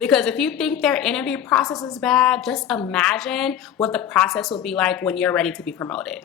Because if you think their interview process is bad, just imagine what the process will be like when you're ready to be promoted.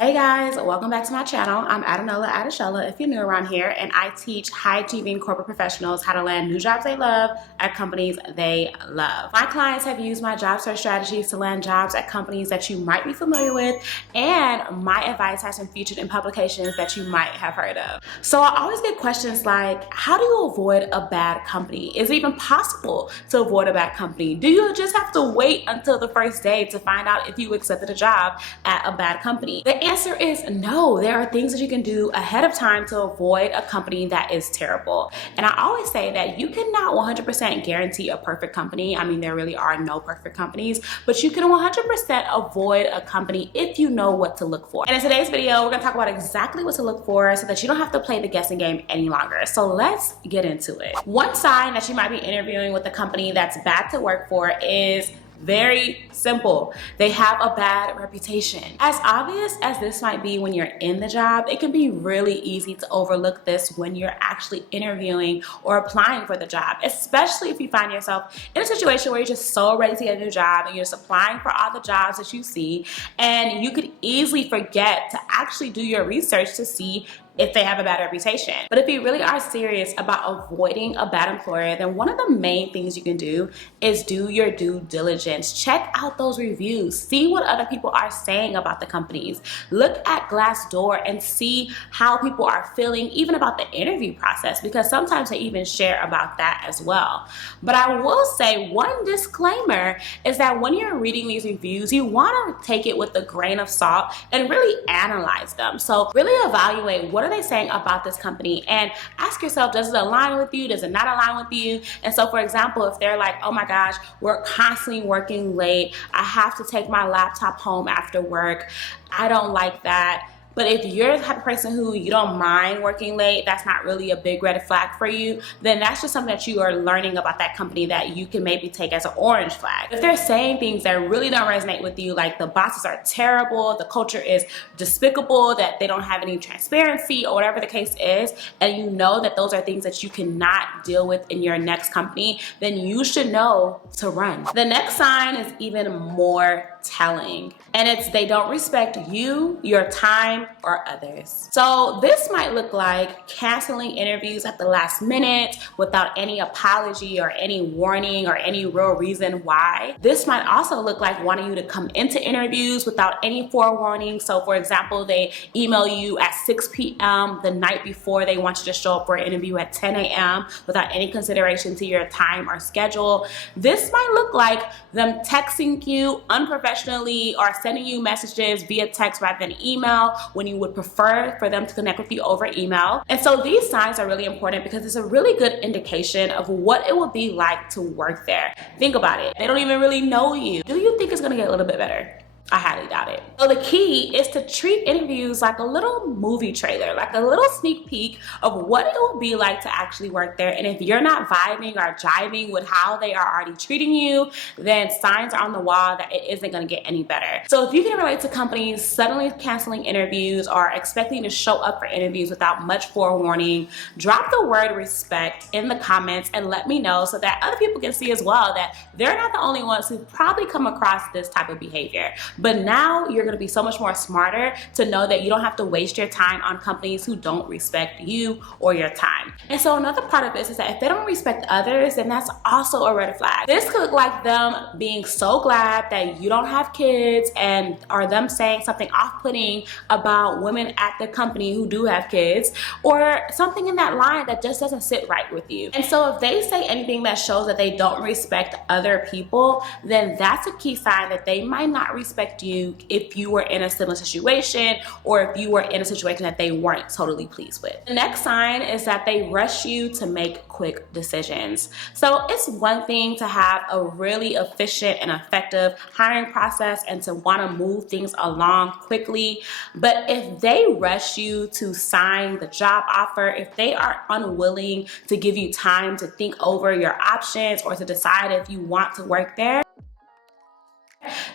Hey guys, welcome back to my channel. I'm Adeshella if you're new around here, and I teach high-achieving corporate professionals how to land new jobs they love at companies they love. My clients have used my job search strategies to land jobs at companies that you might be familiar with, and my advice has been featured in publications that you might have heard of. So I always get questions like, how do you avoid a bad company? Is it even possible to avoid a bad company? Do you just have to wait until the first day to find out if you accepted a job at a bad company? The answer is no. There are things that you can do ahead of time to avoid a company that is terrible. And I always say that you cannot 100% guarantee a perfect company. I mean, there really are no perfect companies, but you can 100% avoid a company if you know what to look for. And in today's video, we're gonna talk about exactly what to look for so that you don't have to play the guessing game any longer. So let's get into it. One sign that you might be interviewing with a company that's bad to work for is very simple. They have a bad reputation. As obvious as this might be when you're in the job, it can be really easy to overlook this when you're actually interviewing or applying for the job, especially if you find yourself in a situation where you're just so ready to get a new job and you're just applying for all the jobs that you see, and you could easily forget to actually do your research to see if they have a bad reputation. But if you really are serious about avoiding a bad employer, then one of the main things you can do is do your due diligence. Check out those reviews. See what other people are saying about the companies. Look at Glassdoor and see how people are feeling even about the interview process, because sometimes they even share about that as well. But I will say one disclaimer is that when you're reading these reviews, you want to take it with a grain of salt and really analyze them. So really evaluate what are they saying about this company and ask yourself, does it align with you? Does it not align with you? And so for example, if they're like, oh my gosh, we're constantly working late, I have to take my laptop home after work, I don't like that. But if you're the type of person who you don't mind working late, that's not really a big red flag for you, then that's just something that you are learning about that company that you can maybe take as an orange flag. If they're saying things that really don't resonate with you, like the bosses are terrible, the culture is despicable, that they don't have any transparency, or whatever the case is, and you know that those are things that you cannot deal with in your next company, then you should know to run. The next sign is even more telling, and it's they don't respect you, your time, or others. So this might look like canceling interviews at the last minute without any apology or any warning or any real reason why. This might also look like wanting you to come into interviews without any forewarning. So for example, they email you at 6 p.m. the night before they want you to show up for an interview at 10 a.m. without any consideration to your time or schedule. This might look like them texting you unprofessionally or sending you messages via text rather than email when you would prefer for them to connect with you over email. And so these signs are really important because it's a really good indication of what it will be like to work there. Think about it. They don't even really know you. Do you think it's gonna get a little bit better? I highly doubt it. So the key is to treat interviews like a little movie trailer, like a little sneak peek of what it will be like to actually work there. And if you're not vibing or jiving with how they are already treating you, then signs are on the wall that it isn't gonna get any better. So if you can relate to companies suddenly canceling interviews or expecting to show up for interviews without much forewarning, drop the word respect in the comments and let me know so that other people can see as well that they're not the only ones who probably come across this type of behavior. But now you're gonna be so much more smarter to know that you don't have to waste your time on companies who don't respect you or your time. And so another part of this is that if they don't respect others, then that's also a red flag. This could look like them being so glad that you don't have kids, and or them saying something off-putting about women at the company who do have kids, or something in that line that just doesn't sit right with you. And so if they say anything that shows that they don't respect other people, then that's a key sign that they might not respect you if you were in a similar situation or if you were in a situation that they weren't totally pleased with. The next sign is that they rush you to make quick decisions. So it's one thing to have a really efficient and effective hiring process and to want to move things along quickly, but if they rush you to sign the job offer, if they are unwilling to give you time to think over your options or to decide if you want to work there,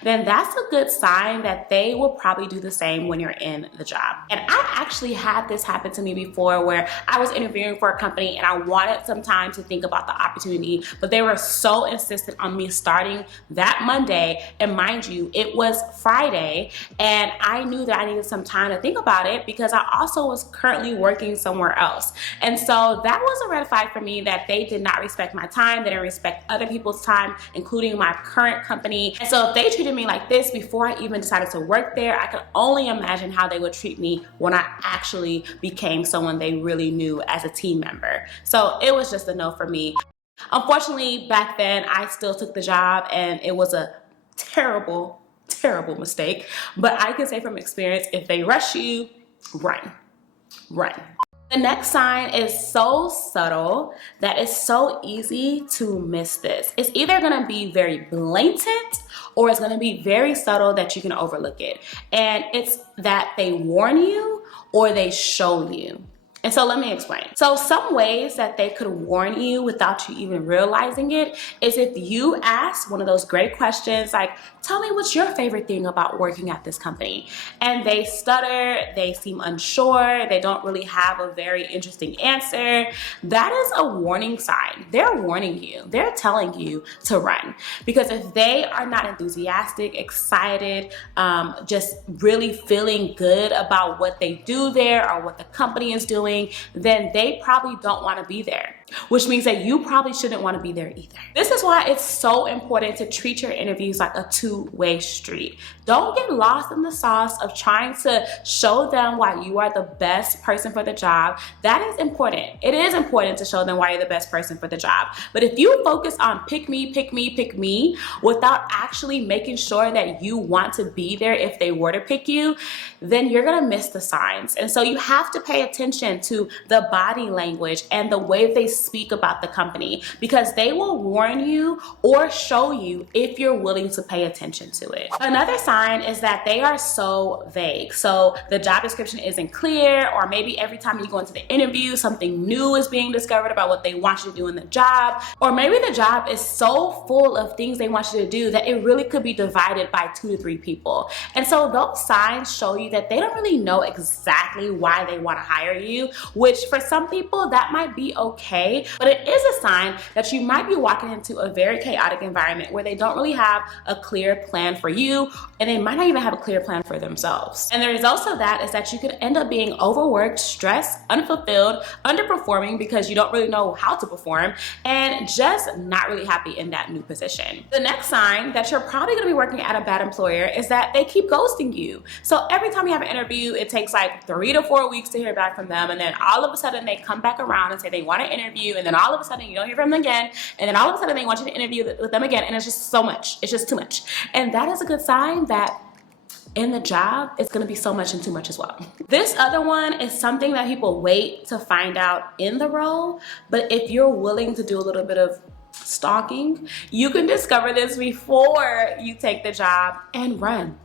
then that's a good sign that they will probably do the same when you're in the job. And I actually had this happen to me before, where I was interviewing for a company and I wanted some time to think about the opportunity, but they were so insistent on me starting that Monday. And mind you, it was Friday, and I knew that I needed some time to think about it because I also was currently working somewhere else. And so that was a red flag for me, that they did not respect my time. They didn't respect other people's time, including my current company. And so if they treated me like this before I even decided to work there, I could only imagine how they would treat me when I actually became someone they really knew as a team member. So it was just a no for me. Unfortunately, back then, I still took the job, and it was a terrible, terrible mistake. But I can say from experience, if they rush you, run, run. The next sign is so subtle that it's so easy to miss this. It's either gonna be very blatant, or it's gonna be very subtle that you can overlook it. And it's that they warn you or they show you. And so let me explain. So some ways that they could warn you without you even realizing it is if you ask one of those great questions like, tell me what's your favorite thing about working at this company? And they stutter, they seem unsure, they don't really have a very interesting answer. That is a warning sign. They're warning you. They're telling you to run. Because if they are not enthusiastic, excited, just really feeling good about what they do there or what the company is doing, then they probably don't want to be there, which means that you probably shouldn't want to be there either. This is why it's so important to treat your interviews like a two-way street. Don't get lost in the sauce of trying to show them why you are the best person for the job. That is important. It is important to show them why you're the best person for the job. But if you focus on pick me, pick me, pick me, without actually making sure that you want to be there if they were to pick you, then you're gonna miss the signs. And so you have to pay attention to the body language and the way they speak about the company, because they will warn you or show you if you're willing to pay attention to it. Another sign is that they are so vague. So the job description isn't clear, or maybe every time you go into the interview, something new is being discovered about what they want you to do in the job. Or maybe the job is so full of things they want you to do that it really could be divided by 2 to 3 people. And so those signs show you that they don't really know exactly why they want to hire you, which for some people that might be okay, but it is a sign that you might be walking into a very chaotic environment where they don't really have a clear plan for you, and they might not even have a clear plan for themselves. And the result of that is that you could end up being overworked, stressed, unfulfilled, underperforming because you don't really know how to perform, and just not really happy in that new position. The next sign that you're probably gonna be working at a bad employer is that they keep ghosting you. So every time you have an interview, it takes like 3 to 4 weeks to hear back from them, and then all of a sudden they come back around and say they want to interview, and then all of a sudden you don't hear from them again, and then all of a sudden they want you to interview with them again, and it's just so much. It's just too much. And that is a good sign that in the job, it's gonna be so much and too much as well. This other one is something that people wait to find out in the role, but if you're willing to do a little bit of stalking, you can discover this before you take the job and run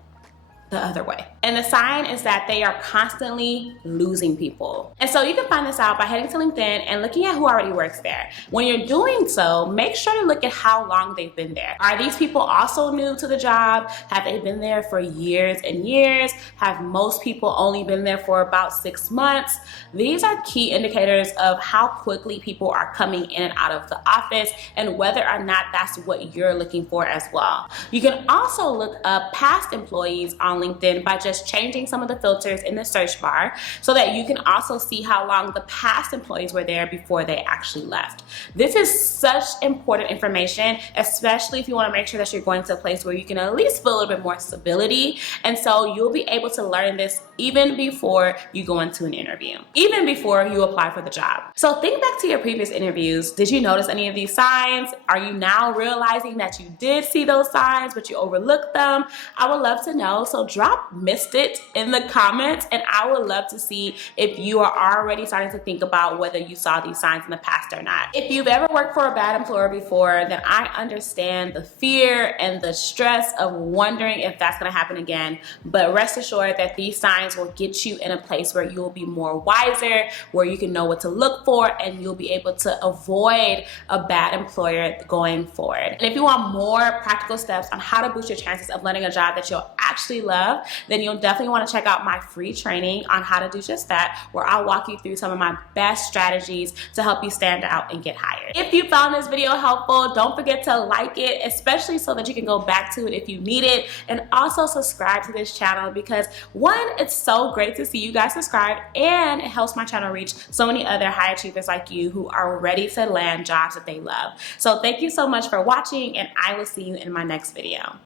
the other way. And the sign is that they are constantly losing people. And so you can find this out by heading to LinkedIn and looking at who already works there. When you're doing so, make sure to look at how long they've been there. Are these people also new to the job? Have they been there for years and years? Have most people only been there for about 6 months? These are key indicators of how quickly people are coming in and out of the office, and whether or not that's what you're looking for as well. You can also look up past employees on LinkedIn by just changing some of the filters in the search bar, so that you can also see how long the past employees were there before they actually left. This is such important information, especially if you want to make sure that you're going to a place where you can at least feel a little bit more stability. And so you'll be able to learn this even before you go into an interview, even before you apply for the job. So think back to your previous interviews. Did you notice any of these signs? Are you now realizing that you did see those signs, but you overlooked them? I would love to know. So drop missed it in the comments, and I would love to see if you are already starting to think about whether you saw these signs in the past or not. If you've ever worked for a bad employer before, then I understand the fear and the stress of wondering if that's going to happen again. But rest assured that these signs will get you in a place where you will be more wiser, where you can know what to look for, and you'll be able to avoid a bad employer going forward. And if you want more practical steps on how to boost your chances of landing a job that you'll actually love, love, then you'll definitely want to check out my free training on how to do just that, where I'll walk you through some of my best strategies to help you stand out and get hired. If you found this video helpful, don't forget to like it, especially so that you can go back to it if you need it, and also subscribe to this channel because one, it's so great to see you guys subscribe, and it helps my channel reach so many other high achievers like you who are ready to land jobs that they love. So thank you so much for watching, and I will see you in my next video.